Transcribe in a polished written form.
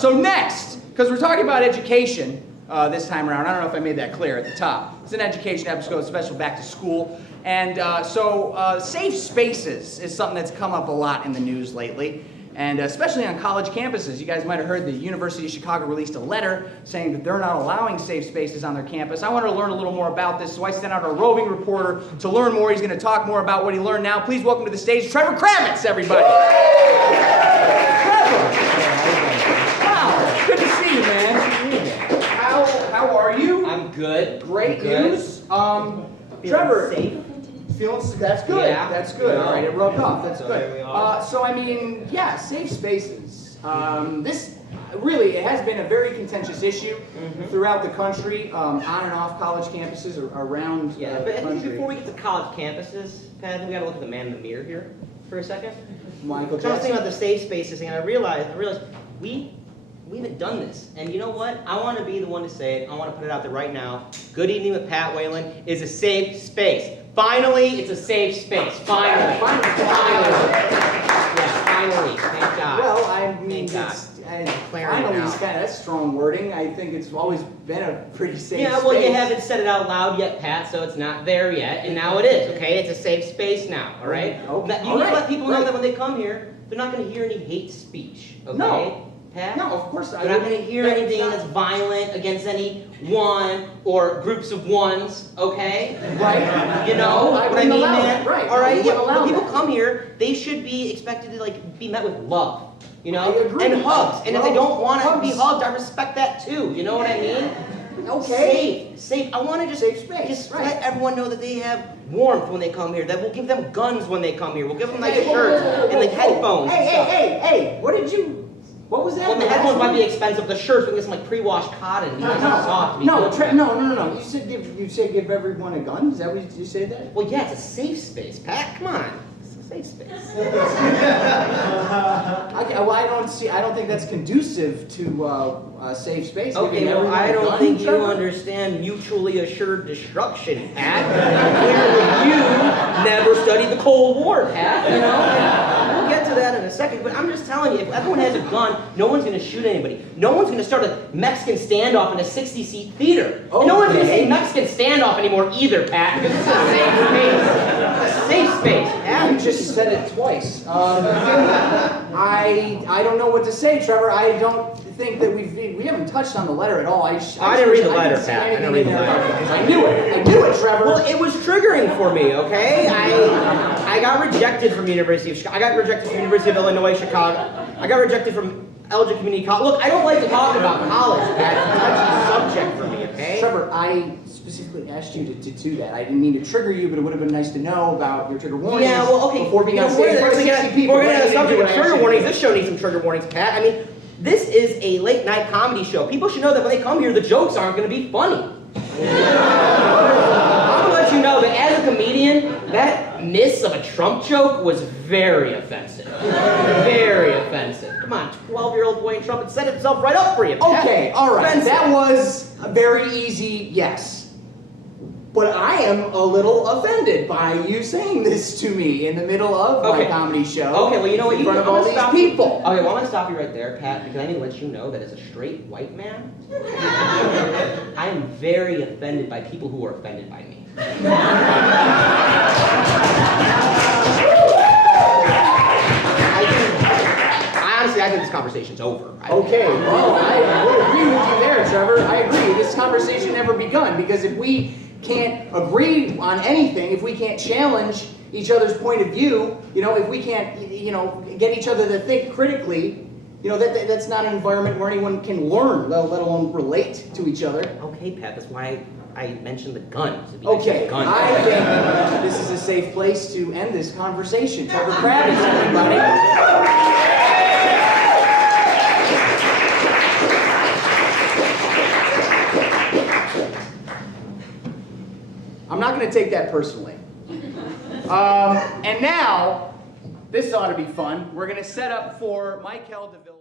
So next, because we're talking about education this time around, I don't know if I made that clear at the top. It's an education episode, special back to school. And so safe spaces is something that's come up a lot in the news lately. And especially on college campuses. You guys might have heard the University of Chicago released a letter saying that they're not allowing safe spaces on their campus. I wanted to learn a little more about this, so I sent out a roving reporter to learn more. He's going to talk more about what he learned now. Please welcome to the stage Trevor Kravits, everybody. Trevor! Wow, good to see you, man. How are you? I'm good. Great news. Trevor, safe. That's good. Yeah. That's good. All right, it rubbed off. That's So good. there we are. So I mean, yeah, safe spaces. This really, it has been a very contentious issue throughout the country, on and off college campuses around Yeah, the but I think country. before we get to college campuses, Pat, I think we got to look at the man in the mirror here for a second. Michael So I was thinking Jackson. about the safe spaces, and I realized we haven't done this. And you know what? I want to be the one to say it. I want to put it out there right now. Good Evening with Pat Whalen is a safe space. Finally, it's a safe space. Finally. Finally. Yeah, finally. Thank God. Well, I mean, Thank it's, Declaring it finally, now. it's kind of that's strong wording. I think it's always been a pretty safe Yeah, space. well, you haven't said it out loud yet, Pat, so it's not there yet, and now it is, okay? It's a safe space now, all right? Okay. You need to let people know that when they come here, they're not going to hear any hate speech, okay? No. Pat? No, of course not. They're not going to hear anything that's violent against any one or groups of ones, okay? Right. You know what I wouldn't mean, allow man? that. Right. All right, I yeah, wouldn't allow when people that. come here, they should be expected to, like, be met with love. You know, I agree. and hugs. And if they don't want to be Hugs. hugged, I respect that too. You know what I mean? Okay. Safe. I want to just Safe space, just right. let everyone know that they have warmth when they come here. That we'll give them guns when they come here. We'll give them nice Hey, whoa, shirts whoa, whoa, and like whoa. headphones. and stuff. Hey! What was that? Well, the headphones might be expensive. The shirts we can get some like pre-washed cotton. Nice and soft. to be No, good. no. You said give everyone a gun. Is that what you said that? Well, yeah, it's a safe space, Pat. Come on, it's a safe space. I don't think that's conducive to a safe space. Okay, Giving well, everyone I a don't gun, think you Trevor? understand mutually assured destruction, Pat. Clearly, you never studied the Cold War, Pat. You know, and we'll get to that in a second. But I'm just telling you, if everyone has a gun, no one's going to shoot anybody. No one's going to start a Mexican standoff in a 60-seat theater. And no one's going to say Mexican standoff anymore either, Pat. Because it's a safe space. It's a safe space, Pat. You just said it twice. I don't know what to say, Trevor. I don't think that we haven't touched on the letter at all. I didn't read the letter, didn't see Pat. I didn't anything read the in there letter. about guns. I knew it, Trevor. Well, it was triggering for me, okay? I got rejected from University of Chicago. I got rejected from University of Illinois, Chicago. I got rejected from Elgin Community College. Look, I don't like to talk about college, Pat. It's a touchy subject for me, okay? Trevor, I specifically asked you to do that. I didn't mean to trigger you, but it would have been nice to know about your trigger warnings. Yeah, well, okay. Before being on We're stage in front of 60 people. going to Right? the subject You of didn't do trigger what I warnings. asked This show needs some trigger warnings, Pat. I mean, this is a late night comedy show. People should know that when they come here, the jokes aren't going to be funny. I'm going to let you know that as a comedian, that miss of a Trump joke was very offensive. Very offensive. Come on, 12-year-old boy in Trump, it set itself right up for you. Pat. Okay, all right. Offensive. That was a very easy yes. But I am a little offended by you saying this to me in the middle of my comedy show. Okay, well, you know what? In front of all these people. Okay, well, I'm going to stop you right there, Pat, because I need to let you know that as a straight white man, I am very offended by people who are offended by me. I think this conversation's over. Okay, well, I would agree with you there, Trevor. I agree. This conversation never begun, because if we can't agree on anything, if we can't challenge each other's point of view, if we can't, get each other to think critically, that's not an environment where anyone can learn, let alone relate to each other. Okay, Pat, that's why I mentioned the guns. Okay, I think this is a safe place to end this conversation. Trevor Kravits, everybody. I'm not going to take that personally. And now, this ought to be fun. We're going to set up for Mike Heldeville.